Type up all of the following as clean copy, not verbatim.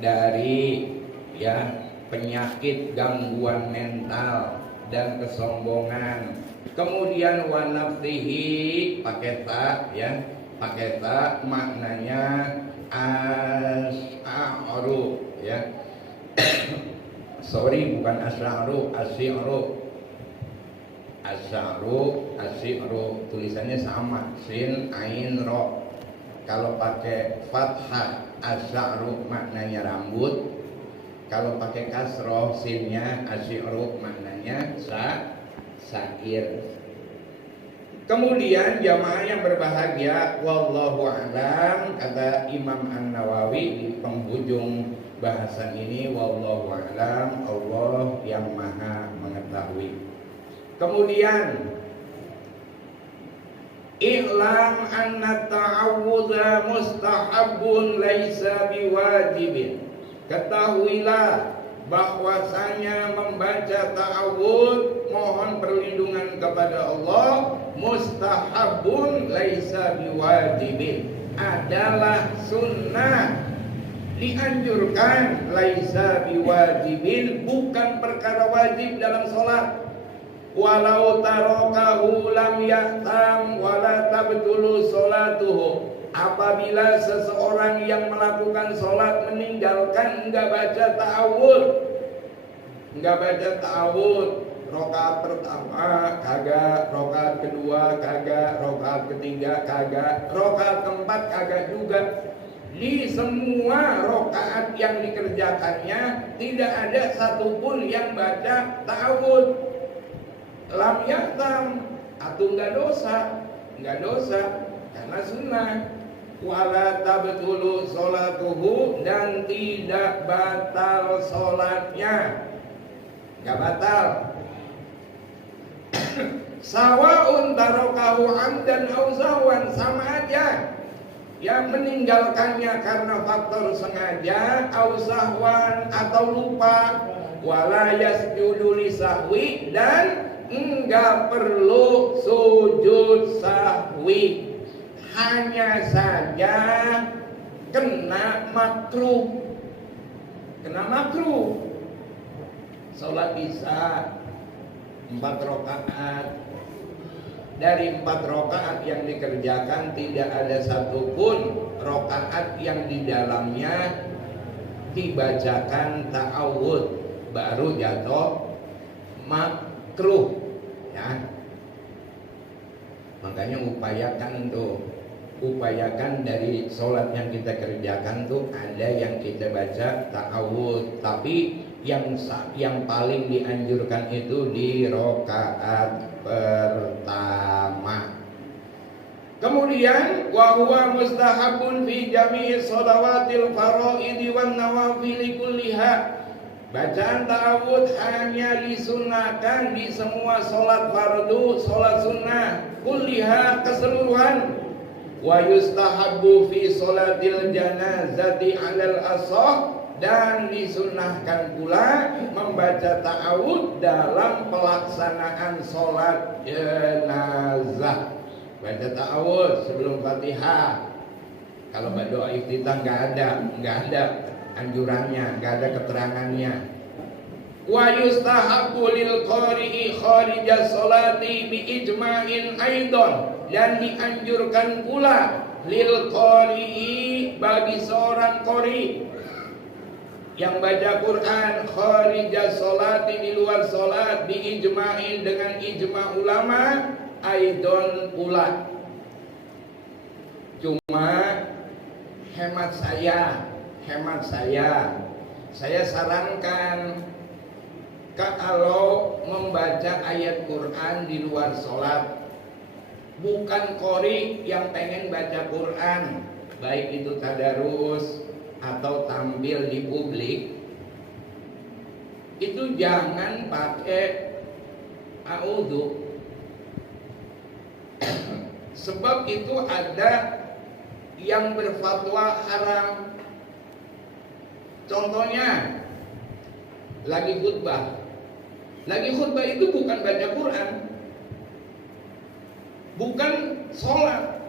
dari penyakit gangguan mental dan kesombongan. Kemudian wa nafsihi pakai ta pakai ta maknanya asy'aru sorry bukan asy'aru, asy'aru tulisannya sama, sin ain ro. Kalau pakai fathah asy'aru maknanya rambut, kalau pakai kasroh sinnya asy'aru maknanya syair. Kemudian jamaah yang berbahagia, wallahu a'lam, kata Imam An-Nawawi di penghujung bahasan ini, wallahu a'lam, Allah yang maha mengetahui. Kemudian i'lam anna ta'awudha mustahabun laisa biwajibin. Ketahuilah bahwasanya membaca ta'awudz, mohon perlindungan kepada Allah, mustahabun laisa biwajibin, adalah sunnah, dianjurkan, laisa biwajibin, bukan perkara wajib dalam sholat. Walau tarokahu lam yahtam wala tabtulu sholatuhu. Apabila seseorang yang melakukan sholat meninggalkan enggak baca ta'awudz, rokaat pertama kagak, rokaat kedua kagak, rokaat ketiga kagak, rokaat keempat kagak juga. Di semua rokaat yang dikerjakannya tidak ada satupun yang baca ta'awudz. Lam yahtam, atau enggak dosa karena sunnah. Wala tabtulu sholatuhu, dan tidak batal sholatnya, enggak batal. Sawaun tarokahu amdan au sahwan, sama aja yang meninggalkannya karena faktor sengaja, au sahwan atau lupa. Wala yasjudu lisahwi, dan enggak perlu sujud sahwi, hanya saja kena makruh. Sholat isya 4 rakaat, dari 4 rakaat yang dikerjakan tidak ada satupun rakaat yang di dalamnya dibacakan ta'awudz, baru jatuh makruh ya. Makanya upayakan dari sholat yang kita kerjakan tuh ada yang kita baca ta'awudz, tapi yang paling dianjurkan itu di rakaat pertama. Kemudian wa huwa mustahabun fi jami'i shalawatil faraidi wan nawafil kulliha. Bacaan ta'awudz hanya disunahkan di semua sholat fardu, sholat sunnah, kulliha, keseluruhan. Wa yustahabbu fi sholatil janazati 'alal ashah, dan disunahkan pula membaca ta'awudz dalam pelaksanaan sholat jenazah. Baca ta'awudz sebelum Fatihah. Kalau doa iftitah enggak ada anjurannya, enggak ada keterangannya. Wa yustahabbu lil qari'i kharijas sholati bi ijma'in aidan, dan dianjurkan pula lil qari'i, bagi seorang qari yang baca Quran, kharijas sholati, di luar sholat, bi ijma'in, dengan ijma' ulama, aidan pula. Cuma hemat saya sarankan kalau membaca ayat Quran di luar sholat, bukan qori yang pengen baca Quran, baik itu tadarus atau tampil di publik, itu jangan pakai a'udzu. Sebab itu ada yang berfatwa haram. Contohnya lagi khutbah itu bukan baca Quran, bukan sholat.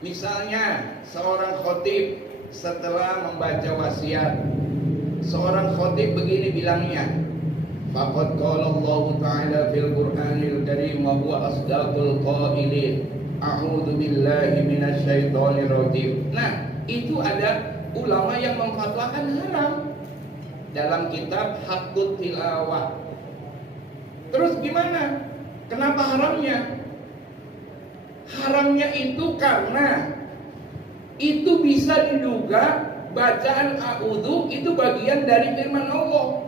Misalnya seorang khotib setelah membaca wasiat, seorang khotib begini bilangnya, faqad qala Allah Ta'ala fil Qur'anil Karim wa huwa asdaqul qailin, a'udzu billahi minasyaitonir rajim. Nah, itu ada ulama yang memfatwakan haram dalam kitab Haqqut Tilawah. Terus gimana? Kenapa haramnya? Haramnya itu karena itu bisa diduga bacaan a'udzu itu bagian dari firman Allah.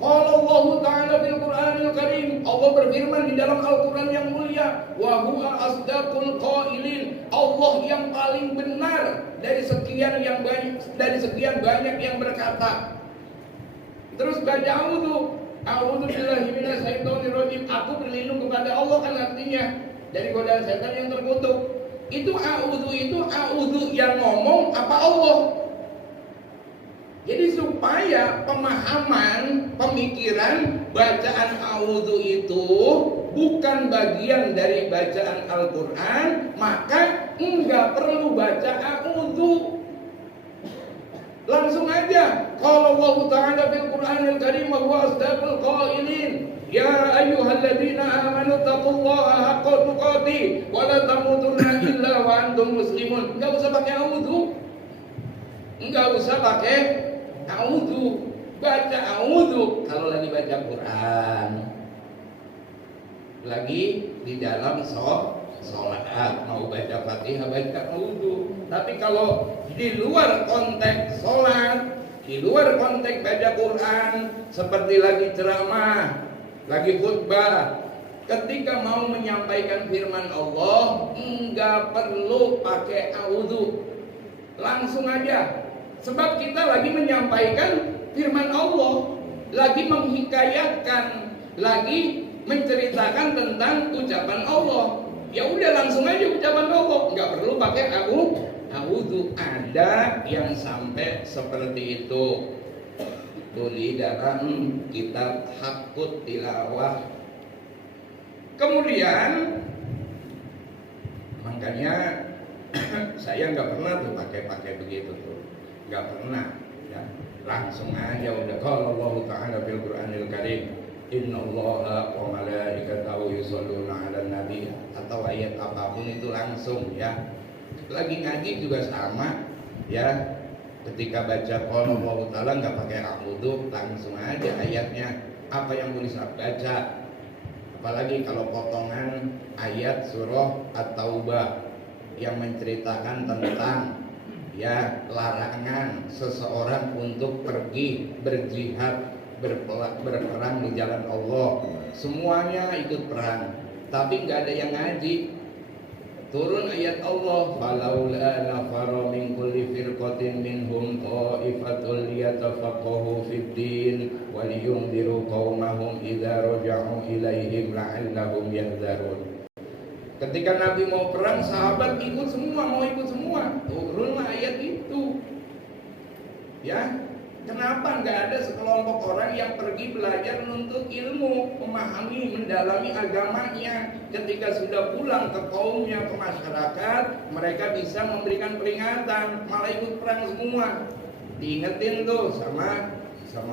Qala Allah Ta'ala fil Qur'anil Karim, Allah berfirman di dalam Al-Qur'an yang mulia, wa huwa asdaqul qailin, Allah yang paling benar dari sekian banyak yang berkata. Terus baca a'udzu billahi minasyaitonir rajim, aku berlindung kepada Allah, kan artinya dari godaan setan yang terkutuk. Itu a'udzu yang ngomong apa Allah? Jadi supaya pemahaman, pemikiran bacaan a'udzu itu bukan bagian dari bacaan Al-Qur'an, maka enggak perlu baca a'udzu. Langsung aja, qala Allah Ta'ala fil Qur'anil Karim wa huwa asdaqul qailin, ya ayyuhalladzina amanu taqullaha haqqa tuqatih wa la tamutunna illa wa antum muslimun. Enggak usah pakai a'udzu. Enggak usah pakai a'udzu. Baca a'udzu kalau lagi baca Quran, lagi di dalam sholat, mau baca Fatihah, baca a'udzu. Tapi kalau di luar konteks sholat, di luar konteks baca Quran, seperti lagi ceramah, lagi khutbah, ketika mau menyampaikan firman Allah, enggak perlu pakai a'udzu. Langsung aja. Sebab kita lagi menyampaikan firman Allah, lagi menghikayatkan, lagi menceritakan tentang ucapan Allah. Ya udah langsung aja ucapan Allah, nggak perlu pakai a'udzu. Ada yang sampai seperti itu. Tulis dalam kitab Haqqut Tilawah. Kemudian makanya saya nggak pernah tuh pakai begitu tuh. Nggak pernah, ya. Langsung aja udah, kalau Allah Ta'ala fil Qur'anil Karim, innallaha wa malaikatahu yusholluna 'alan nabi, atau ayat apapun itu langsung, ya. Lagi ngaji juga sama, ya. Ketika baca qala Allah Ta'ala nggak pakai a'udzu, langsung aja ayatnya apa yang boleh baca. Apalagi kalau potongan ayat surah At-Taubah yang menceritakan tentang, ya, larangan seseorang untuk pergi berjihad, berperang di jalan Allah. Semuanya ikut perang, tapi nggak ada yang ngaji. Turun ayat Allah, falaula nafara min kulli firqatin minhum ta'ifatul liyatafaqahu fid din wa liyunziru qaumahum idza raja'u ilaihim la'allahum yahdharun. Ketika Nabi mau perang, sahabat ikut semua, mau ikut semua. Turunlah ayat itu. Ya, kenapa nggak ada sekelompok orang yang pergi belajar menuntut ilmu, memahami, mendalami agamanya? Ketika sudah pulang ke kaumnya, ke masyarakat, mereka bisa memberikan peringatan, malah ikut perang semua. Diingetin tuh sama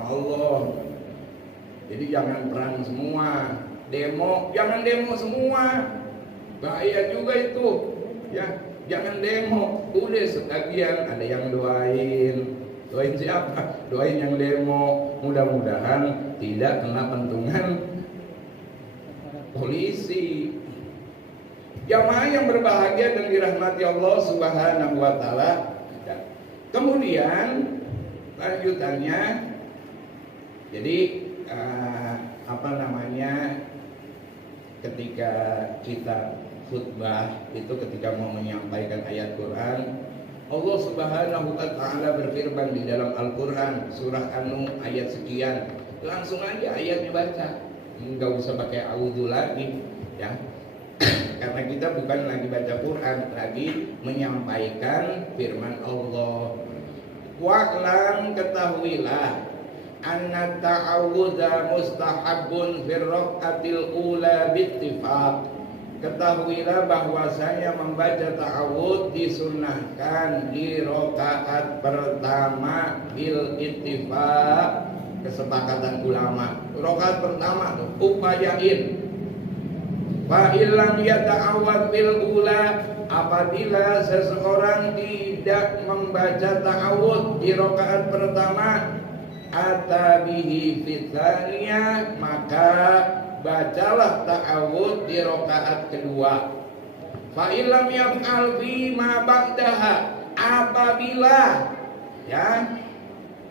Allah. Jadi jangan perang semua, jangan demo semua. Bahaya juga itu, ya. Jangan demo. Udah sebagian ada yang doain siapa? Doain yang demo. Mudah-mudahan tidak kena pentungan polisi. Jamaah yang berbahagia dan dirahmati Allah Subhanahu wa Ta'ala. Kemudian lanjutannya, jadi ketika kita khutbah itu, ketika mau menyampaikan ayat Quran, Allah Subhanahu wa Ta'ala berfirman di dalam Al-Quran surah An-Nur ayat sekian, langsung aja ayatnya baca, nggak usah pakai a'udzu lagi, ya. Karena kita bukan lagi baca Quran, lagi menyampaikan firman Allah. Wa'lam, ketahuilah, anna ta'awudha mustahabun fir rak'atil ula bittifaq. ketahuilah bahwasanya membaca ta'awudz disunnahkan di rakaat pertama bil ittifaq, kesepakatan ulama. Rakaat pertama tuh upayain. Fa illam yata'awwadz bil ula, apabila seseorang tidak membaca ta'awudz di rakaat pertama, atabihi fitsaniyah, maka bacalah ta'awudz di rakaat kedua. Fa illam yaf'al fi ma ba'daha,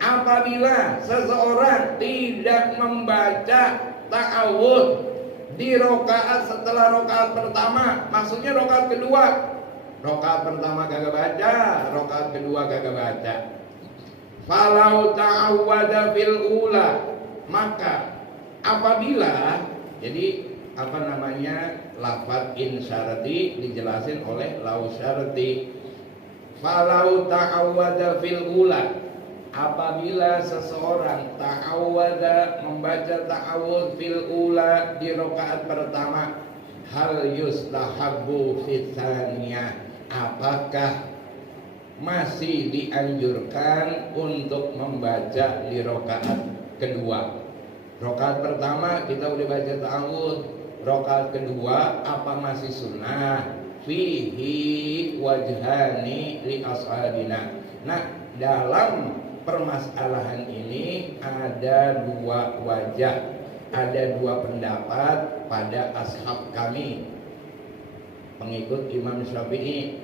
apabila seseorang tidak membaca ta'awudz di rakaat setelah rakaat pertama, maksudnya rakaat kedua. Rakaat pertama kagak baca, rakaat kedua kagak baca. Falau ta'awwada fil ula, maka apabila, jadi lafaz in syarti dijelasin oleh lau syarti. Falau ta'awwada fil ula, apabila seseorang ta'awwada membaca ta'awudz fil ula di rakaat pertama, hal yustahabbu fit tsaniyah, apakah masih dianjurkan untuk membaca di rakaat kedua? Rakaat pertama kita udah baca ta'awudz, rakaat kedua apa masih sunnah? Fihi wajhani li ashabina. Nah, dalam permasalahan ini ada dua wajah, ada dua pendapat pada ashab kami, pengikut Imam Syafi'i.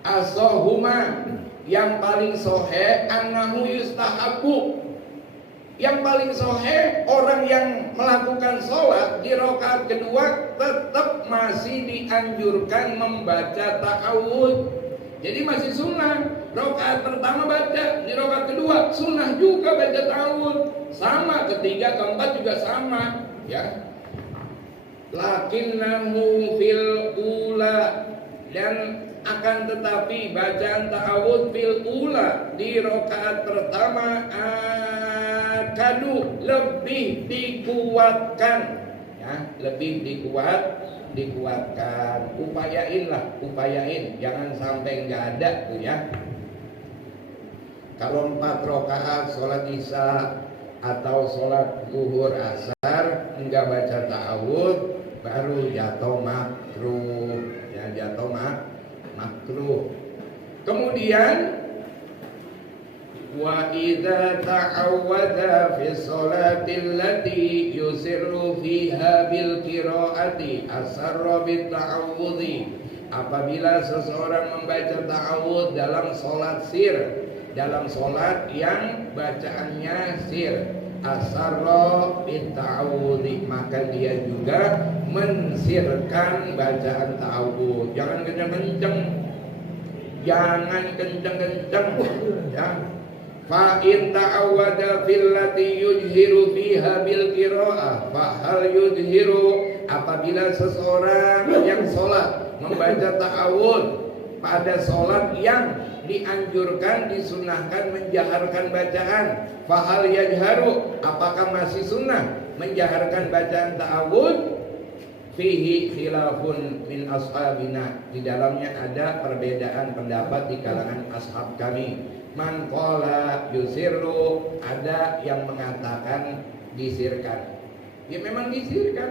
As-sahuma, yang paling sahih annahu yustahabbu, yang paling sahih orang yang melakukan sholat di rakaat kedua tetap masih dianjurkan membaca ta'awudz. Jadi masih sunnah. Rakaat pertama baca, di rakaat kedua sunnah juga baca ta'awudz. Sama, ketiga, keempat juga sama, ya. Lakinnahu fil ula, dan akan tetapi bacaan ta'awudz fil ula di rakaat pertama akadu, lebih dikuatkan, ya, lebih dikuatkan. Upayain, jangan sampai nggak ada tuh, ya. Kalau 4 rakaat sholat isya atau sholat zuhur asar enggak baca ta'awudz, baru jatuh makruh, ya, jatuh makruh. Kemudian wa idza ta'awwadha fi sholatil lati yusirru fiha bil qiraati asarra bit ta'awudzi, apabila seseorang membaca ta'awudz dalam sholat sir, dalam sholat yang bacaannya sir, asarra bit ta'awudzi, maka dia juga mensirkan bacaan ta'awudz. Jangan kenceng-kenceng, ya. Fa in ta'awwada fil lati yujhiru fiha bil qiraah fa hal yujhiru, apabila seseorang yang sholat membaca ta'awudz pada sholat yang dianjurkan, disunahkan menjaharkan bacaan, fa hal yajharu, apakah masih sunnah menjaharkan bacaan ta'awudz? Fihi khilafun min ashabina, di dalamnya ada perbedaan pendapat di kalangan ashab kami. Man qala yusirru, ada yang mengatakan disirkan. Ya memang disirkan.